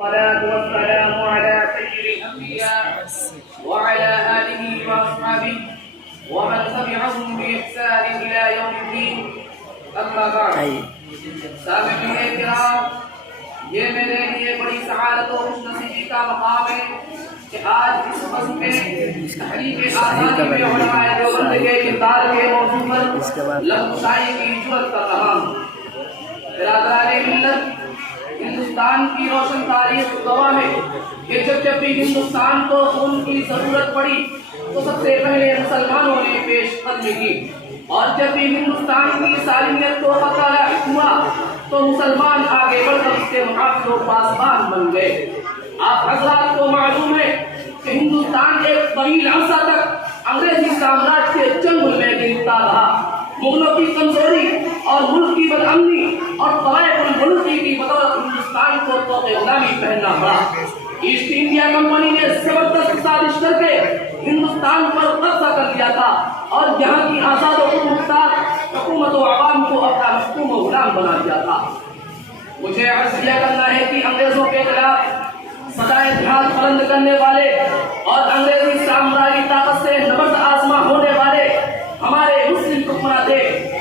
الصلاة والسلام على سيد الأنبياء وعلى آله وأصحابه ومن تبعهم بإحسان إلى يوم الدين. أما بعد. سامعین کرام، یہ میرے لیے بڑی سعادت و خوش نصیبی کا مقام ہے کہ آج اس وقت میں تحریک آزادی میں علماء دیوبند کے کردار کے موضوع پر لفظائی کی جرأت کر رہا ہوں. برادران ملت، ہندوستان کی روشن تاریخ گواہ ہے کہ جب بھی ہندوستان کو خون کی ضرورت پڑی تو سب سے پہلے مسلمانوں نے پیش قدمی کی، اور جب بھی ہندوستان کی سالمیت کو خطرہ ہوا تو مسلمان آگے بڑھ کر اس کے محافظ و پاسبان بن گئے. آپ حضرات کو معلوم ہے کہ ہندوستان ایک طویل عرصہ تک انگریزی سامراج کے چنگل میں گرفتار رہا. مغلوں کی کمزوری اور ملک کی بدامنی اور طوائف الملکی کی بدولت ہندوستان کو طوق غلامی پہننا پڑا. ایسٹ انڈیا کمپنی نے زبردست سازش کر کے ہندوستان پر قبضہ کر لیا تھا اور یہاں کی آزاد و خودمختار حکومت و عوام کو اپنا محکوم و غلام بنا دیا تھا. مجھے عرض کیا کرنا ہے کہ انگریزوں کے خلاف سدائے جہاد بلند کرنے والے اور انگریزی سامراجی طاقت سے نبرد آزما ہونے والے ہمارے مسلم حکمراں تھے.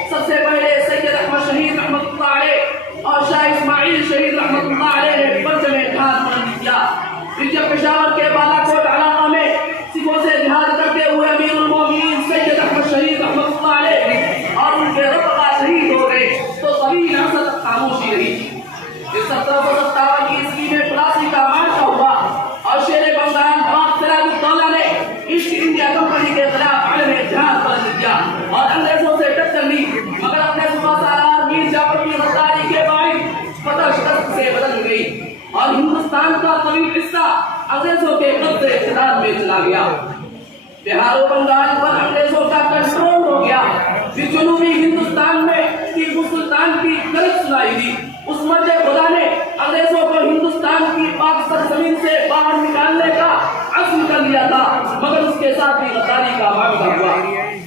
سب سے پہلے سید احمد شہید رحمۃ اللہ علیہ اور شاہ اسماعیل شہید رحمۃ اللہ علیہ نے پرچم جہاد بلند کیا. پھر جب پشاور کے بالا کوٹ علاقہ میں سکھوں سے جہاد کرتے ہوئے امیر المومنین سید احمد شہید رحمۃ اللہ علیہ اور ان کے رفقا شہید ہو گئے تو طویل عرصہ تک خاموشی رہی. 1757 عیسوی میں پلاسی کا مارچہ ہوا اور شیر بنگال نواب سراج الدولہ نے ایسٹ انڈیا کمپنی کے خلاف علم جہاد بلند کیا اور انگریزوں سے ٹکر لی، مگر اپنے صبح سالار میر جعفر کی غداری کے باعث فتح شکست سے بدل گئی اور ہندوستان کا طویل حصہ انگریزوں کے قبضے اقتدار میں چلا گیا. بہار و بنگال پر انگریزوں کا کنٹرول ہو گیا. پھر جنوبی ہندوستان میں ٹیپو سلطان کی گرج سنائی دی. اس مرد خدا نے انگریزوں کو ہندوستان کی پاک سرزمین سے باہر نکالنے کا عزم کر لیا تھا، مگر اس کے ساتھ بھی غداری کا معاملہ ہوا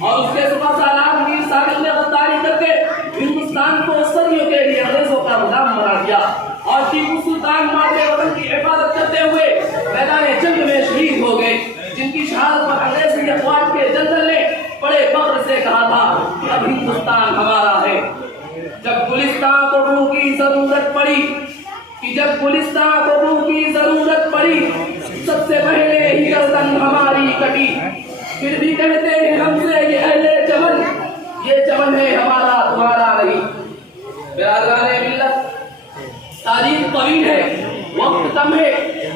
اور اس کے صبح سالار میر صادق نے غداری کر کے ہندوستان کو صدیوں کے لیے انگریزوں کا غلام بنا دیا اور ٹیپو سلطان مادے وطن کی حفاظت کرتے ہوئے میدان جنگ میں شہید ہو گئے، جن کی شہادت پر انگریزی افواج کے جنرل نے بڑے فخر سے کہا تھا کہ اب ہندوستان ہمارا ہے. جب گلستان کو روح کی ضرورت پڑی سب سے پہلے ہی گردن ہماری کٹی. پھر بھی کہتے ہیں ہم سے یہ اہل چمن، یہ چمن ہے ہمارا تمہارا نہیں. برادران ملت، تاریخ طویل ہے، وقت کم ہے،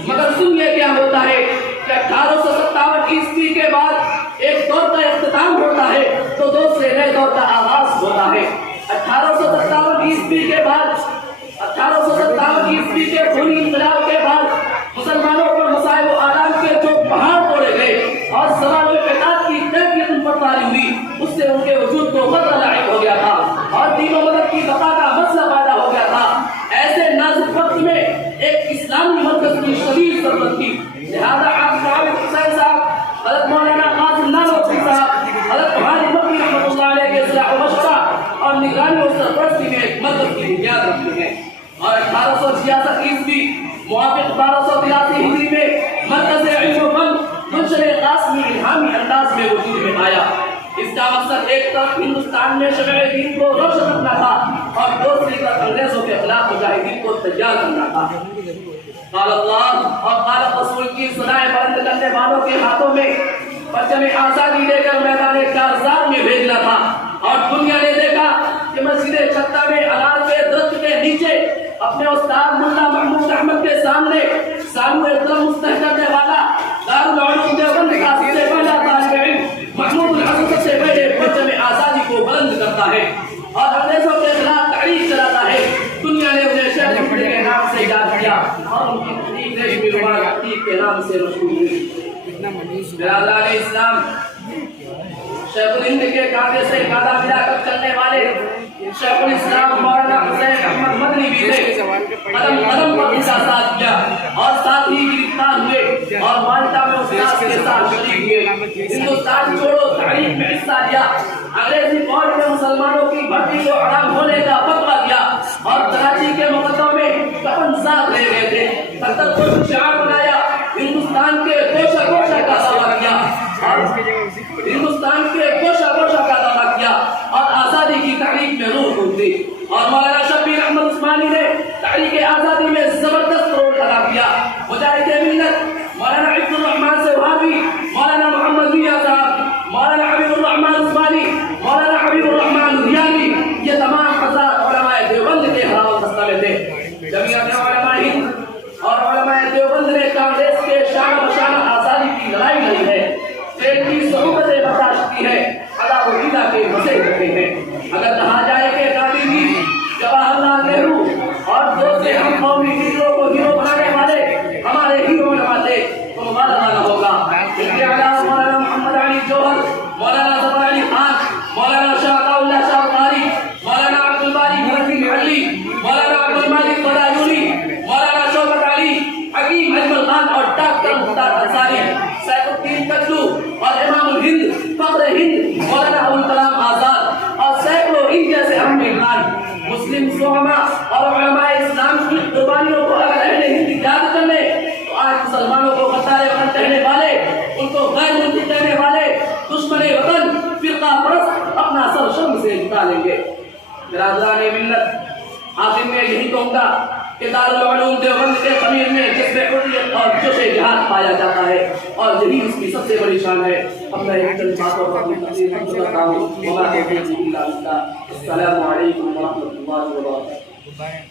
مگر سنیے کیا ہوتا ہے کہ 1857 عیسوی کے بعد ایک دور کا اختتام ہوتا ہے تو دوسرے نئے دور کا آغاز ہوتا ہے. 1857 عیسوی کے بعد 1857 عیسوی کے خونی انقلاب کے بعد مسلمانوں پر مصائب و آلام کے جو پہاڑ توڑے گئے اور زوال الفساد کی کیفیت ان پر طاری ہوئی، اس سے ان کے وجود کو خطرہ لاحق ہو گیا تھا اور دین و ملت کی بقا کا مسئلہ پیدا ہو گیا تھا. ایسے نازک وقت میں ایک اسلامی مرکز کی شدید ضرورت تھی. لہذا آپ صاحب حسین صاحب، حضرت مولانا قاسم نانوتوی صاحب، حضرت بھاری بکری رحمۃ اللہ علیہ کے اصلاح و مشورہ اور نگرانی و سرپرستی میں ایک مرکز کی بنیاد رکھتے ہیں اور 1866 عیسوی موافق 1283 ہجری میں مرکز علم و فن منشر قاسمی الہامی انداز میں وجود میں آیا. اس کا مقصد ایک طرف ہندوستان میں شمع دین کو روشن رکھنا تھا اور دوسری طرف انگریزوں کے خلاف مجاہدین کو تیار کرنا تھا. قال اللہ اور قال رسول کی صدائیں بلند کرنے والوں کے ہاتھوں میں پرچم آزادی لے کر میدان کارزار میں بھیجنا تھا اور دنیا نے دیکھا کہ مسجد چھتہ میں انار کے درخت کے نیچے اپنے استاد ملا محمود احمد کے سامنے قدم مستحق کرنے والا دارالعلوم دیوبند کا سب سے پہلا طالب علم محمود الحسن سب سے پہلے پرچم آزادی کو بلند کرتا ہے اور انگریزوں کے خلاف تحریک چلاتا ہے. دنیا نے انہیں شیخ الہند کے نام سے یاد کیا اور ان کی تحریک نے بھی مبارک عتیق کے نام سے مشہور ہوئی. برادران اسلام، شیخ الہند کے کعبے سے کالا ملا کر چلنے والے شیخ الاسلام مولانا حسین احمد مدنی بھی تھے. قدم قدم پر ان کا ساتھ دیا اور ساتھ ہی گرفتار ہوئے اور مالٹا میں استاد کے ساتھ شریک ہوئے. ہندوستان چھوڑو تحریک میں حصہ لیا. انگریزی فوج میں مسلمانوں کی بھرتی کو حرام ہونے کا فتویٰ دیا اور کراچی کے مقدموں میں کفن ساتھ لے گئے تھے. 77 کو شعار بنایا، ہندوستان کے گوشہ گوشہ کا دعویٰ کیا، ہندوستان کے گوشہ گوشہ کا دعویٰ کیا اور آزادی کی تحریک میں روح پھونکی. اور مولانا شبیر احمد عثمانی نے تحریک آزادی میں زبردست رول ادا کیا. مجاہد ملت مولانا عبد الرحمان سوہابی، مولانا محمد میاں صاحب، مولانا حبیب الرحمان عثمانی، مولانا حبیب الرحمان ریانی، یہ تمام حضرات علماء دیوبند کے حرام خستہ میں تھے. جمعیت علماء ہند اور علماء دیوبند نے کانگریس کے شانہ بشانہ آزادی کی لڑائی لڑی ہے، دین کی صحبتیں برداشت کی ہے، ادا و دیدہ کے مزے رکھے ہیں. اگر کہا جائے کہ گاندھی جی، جواہر لال نہرو اور دوسرے ہم قومی ہیرو کو ہیرو بنانے والے ہمارے ہیرو بناتے تو مبالغہ نہ ہوگا. ان کے علاوہ مولانا محمد علی جوہر، مولانا ظفر علی خان، مولانا شاہ اللہ شاہ قاری، مولانا عبد الباری حنفی محلی، مولانا عبد المالک بلایونی، مولانا شوکت علی، حکیم اجمل خان اور ڈاکٹر مختار انصاری، سیف الدین کدو اور امام الہند فخر ہند مولانا ابوالکلام آزاد اور سینکڑوں ان جیسے اہم خان مسلم صحابہ اور علماء اسلام کی قربانیوں کو اگر اہل ہند یاد کر لیں تو آج مسلمانوں کو غدار وطن کہنے والے، ان کو غیر ملکی کہنے والے، دشمن وطن، فرقہ پرست اپنا سر شرم سے جھکا لیں گے. برادران ملت، آخر میں یہی کہوں گا کہ دارالعلوم دیوبند کے ضمیر میں جذبِ حریت اور جوش جہاد پایا جاتا ہے اور یہی اس کی سب سے بڑی شان ہے. اب میں ایک چند باتوں پر اپنی تقریر ختم کرتا ہوں. السلام علیکم ورحمۃ اللہ وبرکاتہ.